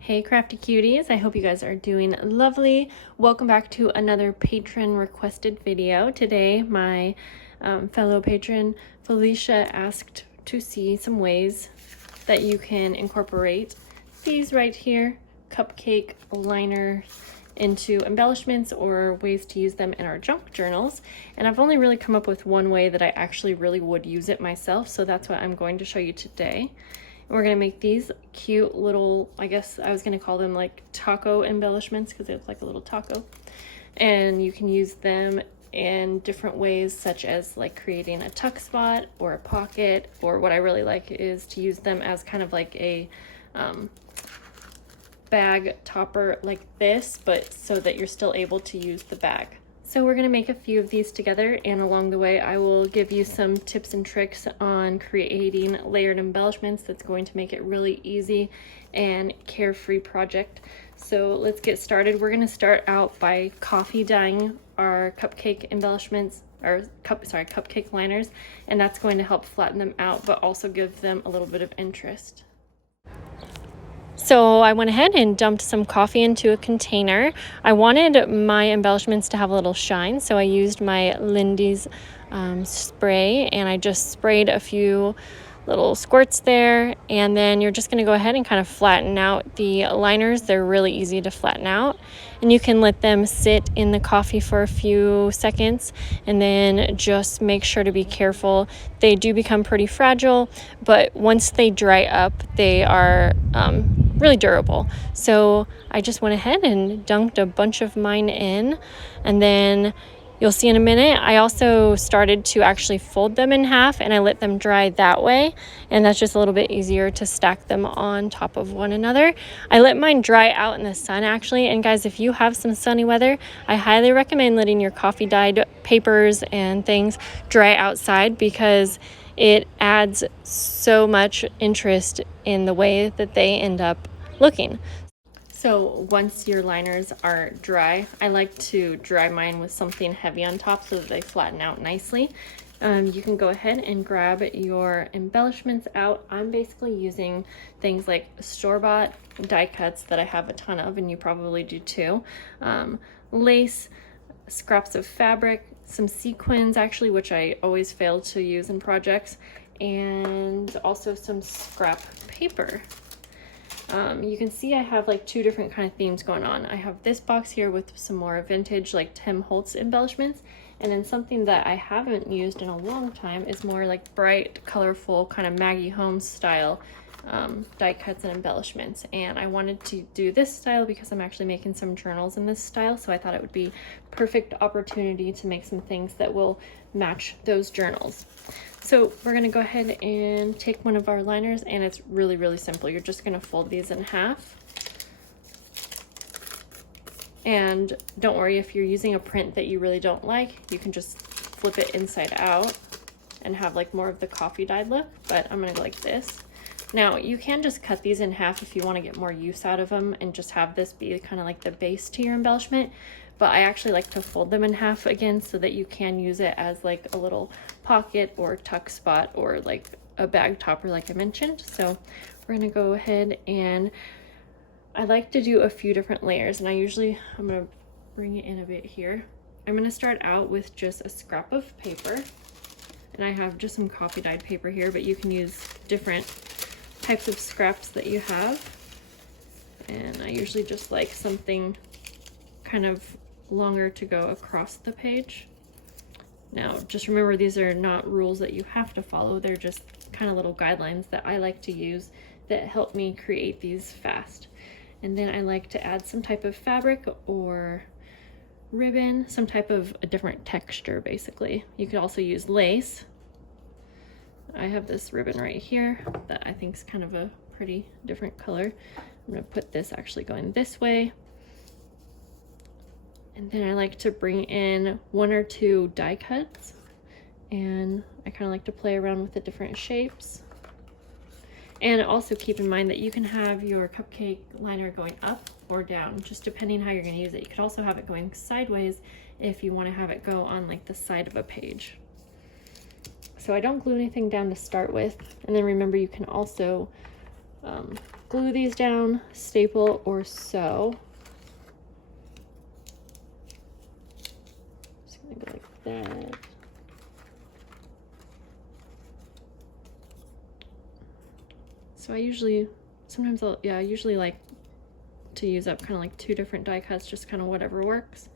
Hey crafty cuties, I hope you guys are doing lovely. Welcome back to another patron requested video. Today my fellow patron Felicia asked to see some ways that you can incorporate these right here, cupcake liner, into embellishments or ways to use them in our junk journals. And I've only really come up with one way that I actually really would use it myself, so that's what I'm going to show you today. We're gonna make these cute little, I guess I was gonna call them like taco embellishments because they look like a little taco. And you can use them in different ways, such as like creating a tuck spot or a pocket, or what I really like is to use them as kind of like a bag topper like this, but so that you're still able to use the bag. So we're gonna make a few of these together, and along the way I will give you some tips and tricks on creating layered embellishments that's going to make it really easy and carefree project. So let's get started. We're gonna start out by coffee dyeing our cupcake embellishments, or cupcake liners, and that's going to help flatten them out but also give them a little bit of interest. So I went ahead and dumped some coffee into a container. I wanted my embellishments to have a little shine, so I used my Lindy's spray, and I just sprayed a few little squirts there, and then you're just going to go ahead and kind of flatten out the liners. They're really easy to flatten out, and you can let them sit in the coffee for a few seconds, and then just make sure to be careful. They do become pretty fragile, but once they dry up, they are really durable. So I just went ahead and dunked a bunch of mine in, and then you'll see in a minute, I also started to actually fold them in half, and I let them dry that way, and that's just a little bit easier to stack them on top of one another. I let mine dry out in the sun actually, and guys, if you have some sunny weather, I highly recommend letting your coffee dyed papers and things dry outside, because it adds so much interest in the way that they end up looking. So once your liners are dry, I like to dry mine with something heavy on top so that they flatten out nicely. You can go ahead and grab your embellishments out. I'm basically using things like store-bought die cuts that I have a ton of, and you probably do too. Lace, scraps of fabric, some sequins actually, which I always fail to use in projects, and also some scrap paper. You can see I have like two different kind of themes going on. I have this box here with some more vintage like Tim Holtz embellishments, and then something that I haven't used in a long time is more like bright, colorful, kind of Maggie Holmes style die cuts and embellishments. And I wanted to do this style because I'm actually making some journals in this style, so I thought it would be perfect opportunity to make some things that will match those journals. So we're gonna go ahead and take one of our liners, and it's really, really simple. You're just gonna fold these in half. And don't worry, if you're using a print that you really don't like, you can just flip it inside out and have like more of the coffee dyed look, but I'm gonna go like this. Now you can just cut these in half if you wanna get more use out of them and just have this be kind of like the base to your embellishment. But I actually like to fold them in half again so that you can use it as like a little pocket or tuck spot or like a bag topper like I mentioned. So we're gonna go ahead, and I like to do a few different layers, and I'm gonna bring it in a bit here. I'm gonna start out with just a scrap of paper, and I have just some coffee dyed paper here, but you can use different types of scraps that you have. And I usually just like something kind of longer to go across the page. Now just remember, these are not rules that you have to follow, they're just kind of little guidelines that I like to use that help me create these fast. And then I like to add some type of fabric or ribbon, some type of a different texture basically. You could also use lace. I have this ribbon right here that I think is kind of a pretty different color. I'm gonna put this actually going this way. And then I like to bring in one or two die cuts, and I kind of like to play around with the different shapes. And also keep in mind that you can have your cupcake liner going up or down, just depending how you're going to use it. You could also have it going sideways if you want to have it go on like the side of a page. So I don't glue anything down to start with, and then remember you can also glue these down, staple, or sew. Just gonna go like that. So I usually like to use up kind of like 2 different die cuts, just kind of whatever works.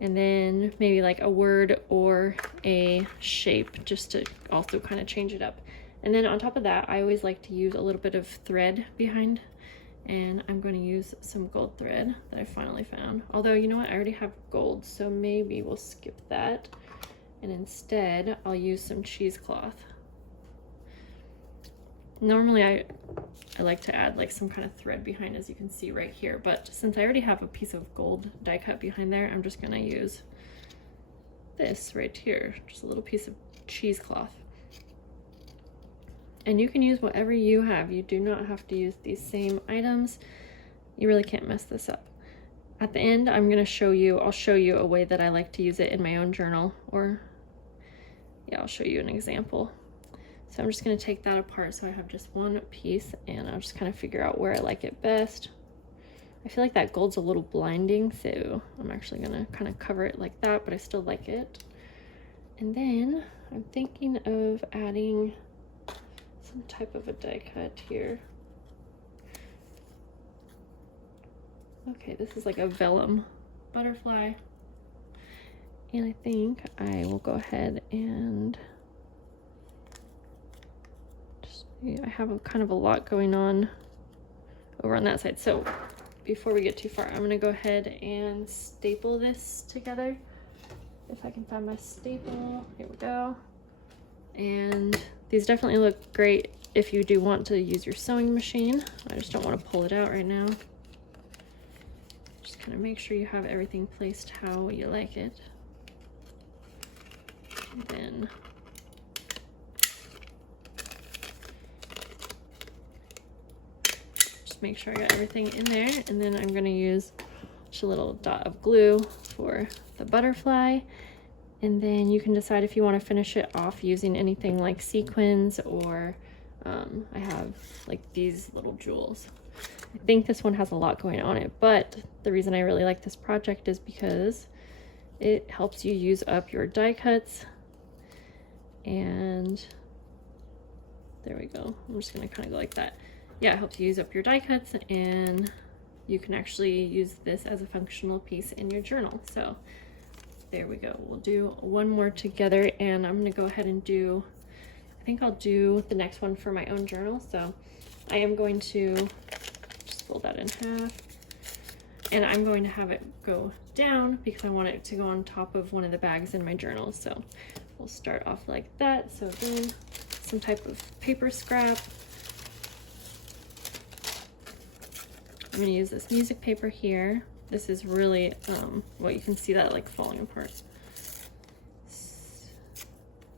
And then maybe like a word or a shape just to also kind of change it up. And then on top of that, I always like to use a little bit of thread behind, and I'm going to use some gold thread that I finally found. Although, you know what, I already have gold, so maybe we'll skip that. And instead, I'll use some cheesecloth. Normally I like to add like some kind of thread behind, as you can see right here, but since I already have a piece of gold die cut behind there, I'm just gonna use this right here, just a little piece of cheesecloth. And you can use whatever you have. You do not have to use these same items. You really can't mess this up. At the end, I'll show you a way that I like to use it in my own journal, or yeah, I'll show you an example. So I'm just going to take that apart so I have just one piece, and I'll just kind of figure out where I like it best. I feel like that gold's a little blinding, so I'm actually going to kind of cover it like that, but I still like it. And then I'm thinking of adding some type of a die cut here. Okay, this is like a vellum butterfly. And I think I will go ahead and I have kind of a lot going on over on that side. So before we get too far, I'm gonna go ahead and staple this together. If I can find my staple, here we go. And these definitely look great if you do want to use your sewing machine. I just don't want to pull it out right now. Just kind of make sure you have everything placed how you like it. And then make sure I got everything in there, and then I'm going to use just a little dot of glue for the butterfly, and then you can decide if you want to finish it off using anything like sequins, or I have like these little jewels. I think this one has a lot going on it, but the reason I really like this project is because it helps you use up your die cuts. And there we go. I'm just going to kind of go like that. Yeah, it helps you use up your die cuts, and you can actually use this as a functional piece in your journal. So there we go. We'll do one more together, and I'm gonna go ahead and I think I'll do the next one for my own journal. So I am going to just fold that in half, and I'm going to have it go down because I want it to go on top of one of the bags in my journal. So we'll start off like that. So then some type of paper scrap. I'm going to use this music paper here. This is really, well, you can see that like falling apart.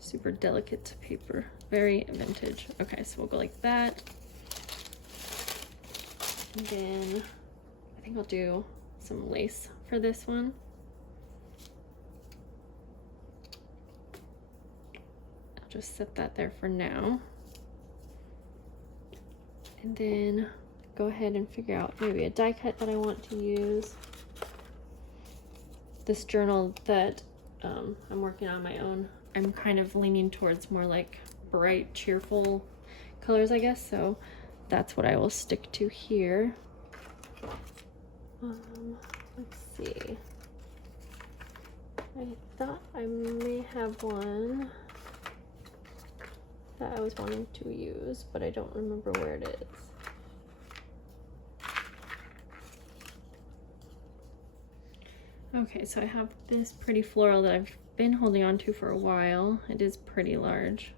Super delicate paper, very vintage. Okay, so we'll go like that. And then I think I'll do some lace for this one. I'll just set that there for now. And then go ahead and figure out maybe a die cut that I want to use. This journal that I'm working on my own, I'm kind of leaning towards more like bright, cheerful colors, I guess, so that's what I will stick to here. Let's see. I thought I may have one that I was wanting to use, but I don't remember where it is. Okay, so I have this pretty floral that I've been holding on to for a while. It is pretty large.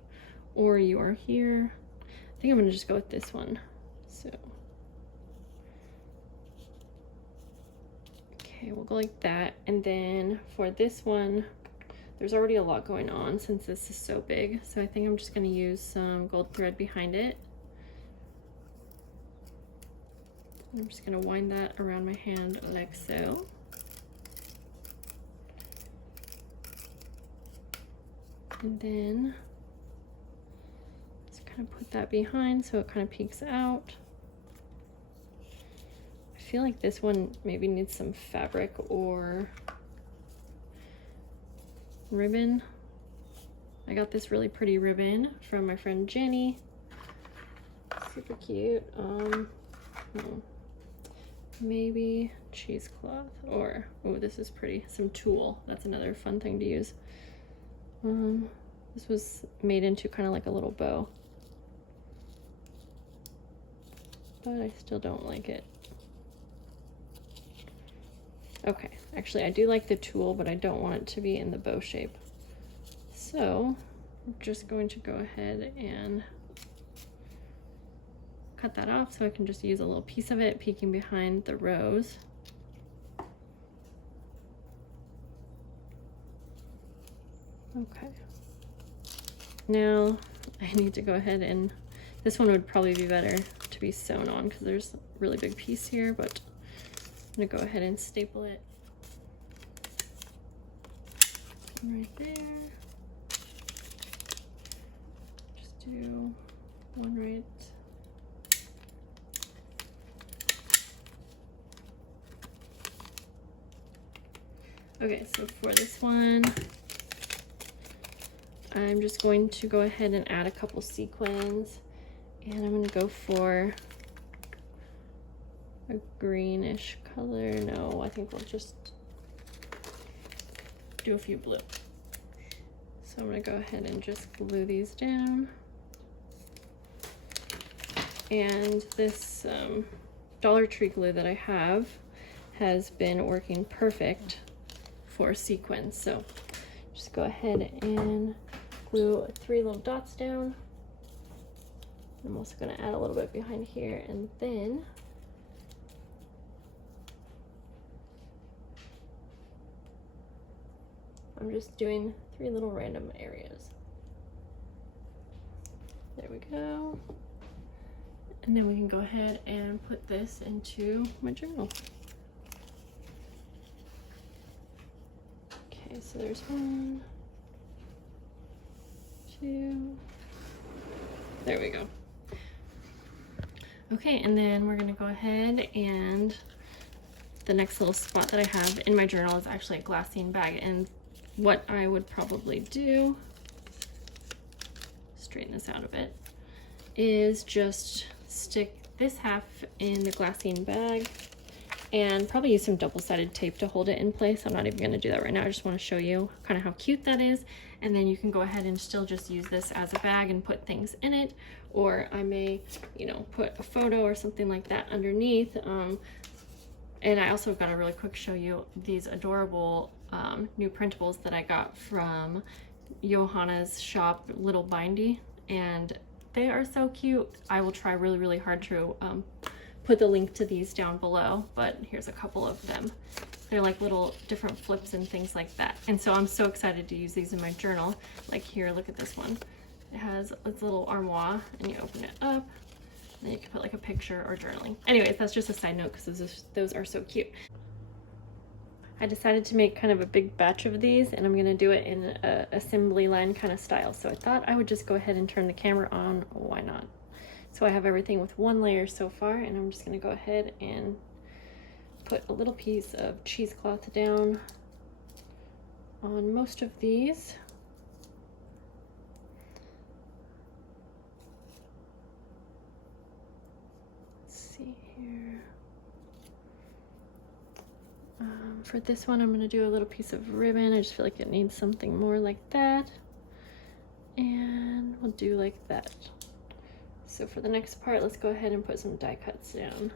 Or you are here. I think I'm gonna just go with this one. So, okay, we'll go like that. And then for this one, there's already a lot going on since this is so big. So I think I'm just gonna use some gold thread behind it. I'm just gonna wind that around my hand like so. And then just kind of put that behind so it kind of peeks out. feel like this one maybe needs some fabric or ribbon. I got this really pretty ribbon from my friend Jenny. Super cute. Maybe cheesecloth, or oh, this is pretty, some tulle. That's another fun thing to use. This was made into kind of like a little bow, but I still don't like it. Okay, actually I do like the tulle, but I don't want it to be in the bow shape. So I'm just going to go ahead and cut that off so I can just use a little piece of it peeking behind the rose. Okay. Now I need to go ahead and, this one would probably be better to be sewn on because there's a really big piece here, but I'm gonna go ahead and staple it right there. Just do one right. Okay, so for this one, I'm just going to go ahead and add a couple sequins, and I'm going to go for a greenish color. No, I think we'll just do a few blue. So I'm going to go ahead and just glue these down. And this Dollar Tree glue that I have has been working perfect for sequins. So just go ahead and glue 3 little dots down. I'm also going to add a little bit behind here, and then I'm just doing 3 little random areas. There we go. And then we can go ahead and put this into my journal. Okay, so there's 1, 2, there we go. Okay, and then we're gonna go ahead, and the next little spot that I have in my journal is actually a glassine bag, and what I would probably do, straighten this out a bit, is just stick this half in the glassine bag and probably use some double-sided tape to hold it in place. I'm not even going to do that right now. I just want to show you kind of how cute that is, and then you can go ahead and still just use this as a bag and put things in it, or I may, you know, put a photo or something like that underneath. And I also got to really quick show you these adorable new printables that I got from Johanna's shop, Little Bindy, and they are so cute. I will try really, really hard to put the link to these down below, but here's a couple of them. They're like little different flips and things like that. And so I'm so excited to use these in my journal. Like here, look at this one. It has its little armoire, and you open it up, and then you can put like a picture or journaling. Anyways, that's just a side note because those are so cute. I decided to make kind of a big batch of these, and I'm gonna do it in a assembly line kind of style. So I thought I would just go ahead and turn the camera on. Why not? So I have everything with 1 layer so far, and I'm just gonna go ahead and put a little piece of cheesecloth down on most of these. Let's see here. For this one, I'm going to do a little piece of ribbon. I just feel like it needs something more like that. And we'll do like that. So for the next part, let's go ahead and put some die cuts down.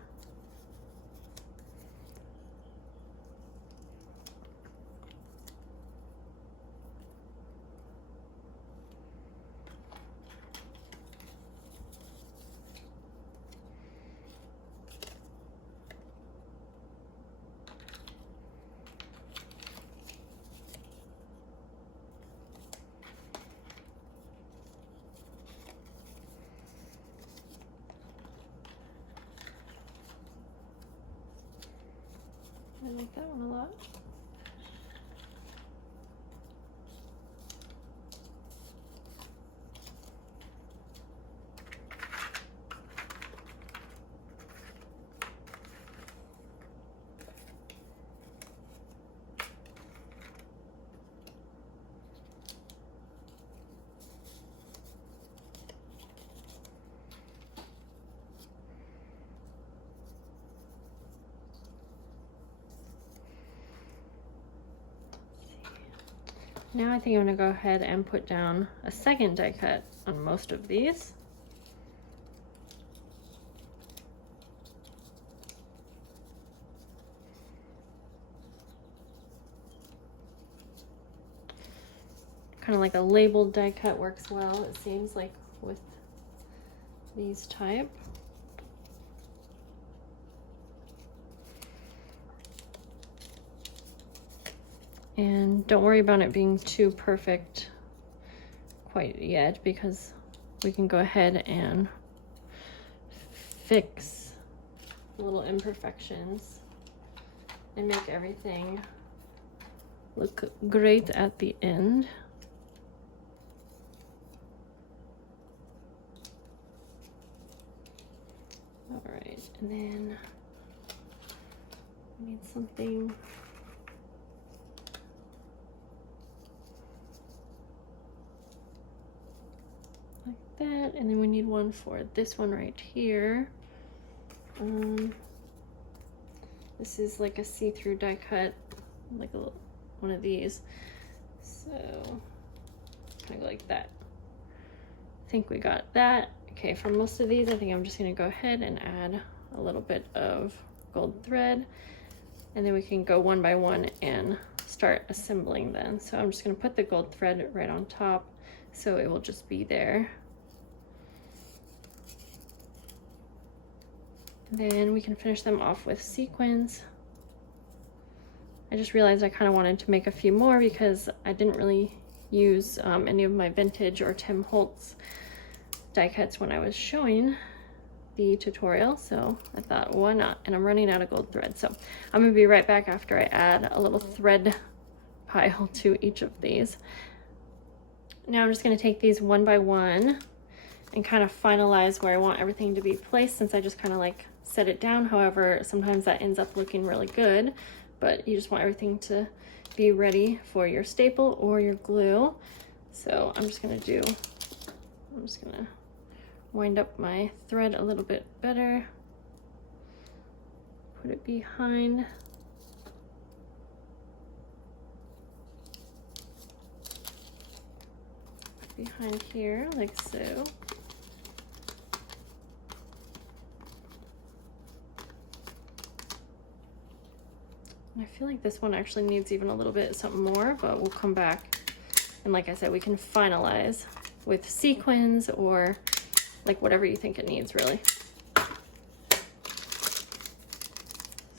I like that one a lot. Now I think I'm gonna go ahead and put down a second die cut on most of these. Kind of like a labeled die cut works well, it seems like, with these type. And don't worry about it being too perfect quite yet, because we can go ahead and fix little imperfections and make everything look great at the end. All right, and then we need something like that, and then we need one for this one right here. This is like a see-through die cut, like a one of these. So kind of go like that. I think we got that. Okay, for most of these, I think I'm just gonna go ahead and add a little bit of gold thread, and then we can go one by one and start assembling them. So I'm just gonna put the gold thread right on top, so it will just be there. Then we can finish them off with sequins. I just realized I kind of wanted to make a few more because I didn't really use any of my vintage or Tim Holtz die cuts when I was showing the tutorial, so I thought, why not? And I'm running out of gold thread, so I'm gonna be right back after I add a little thread pile to each of these. Now I'm just gonna take these one by one and kind of finalize where I want everything to be placed, since I just kind of like set it down. However, sometimes that ends up looking really good, but you just want everything to be ready for your staple or your glue. So I'm just gonna wind up my thread a little bit better, put it behind. Behind here, like so. And I feel like this one actually needs even a little bit something more, but we'll come back. And like I said, we can finalize with sequins or like whatever you think it needs, really.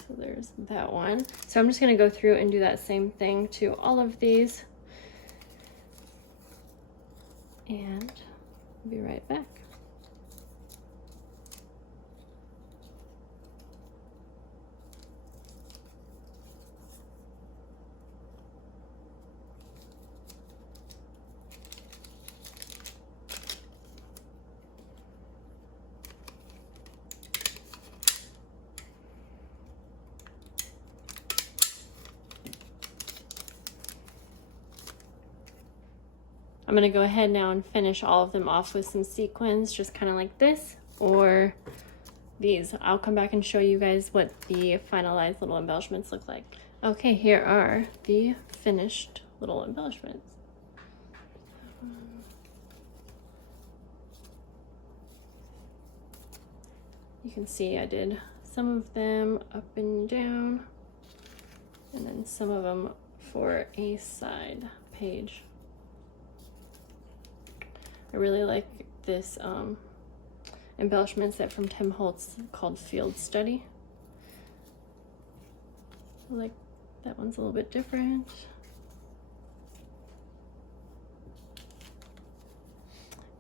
So there's that one. So I'm just gonna go through and do that same thing to all of these. And I'll be right back. I'm gonna go ahead now and finish all of them off with some sequins, just kind of like this, or these. I'll come back and show you guys what the finalized little embellishments look like. Okay, here are the finished little embellishments. You can see I did some of them up and down, and then some of them for a side page. I really like this embellishment set from Tim Holtz called Field Study. I like that one's a little bit different.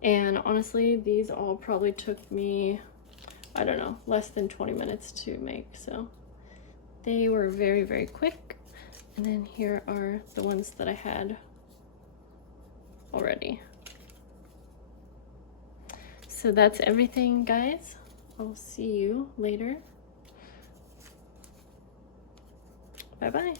And honestly, these all probably took me, I don't know, less than 20 minutes to make. So they were very, very quick. And then here are the ones that I had already. So that's everything, guys. I'll see you later. Bye-bye.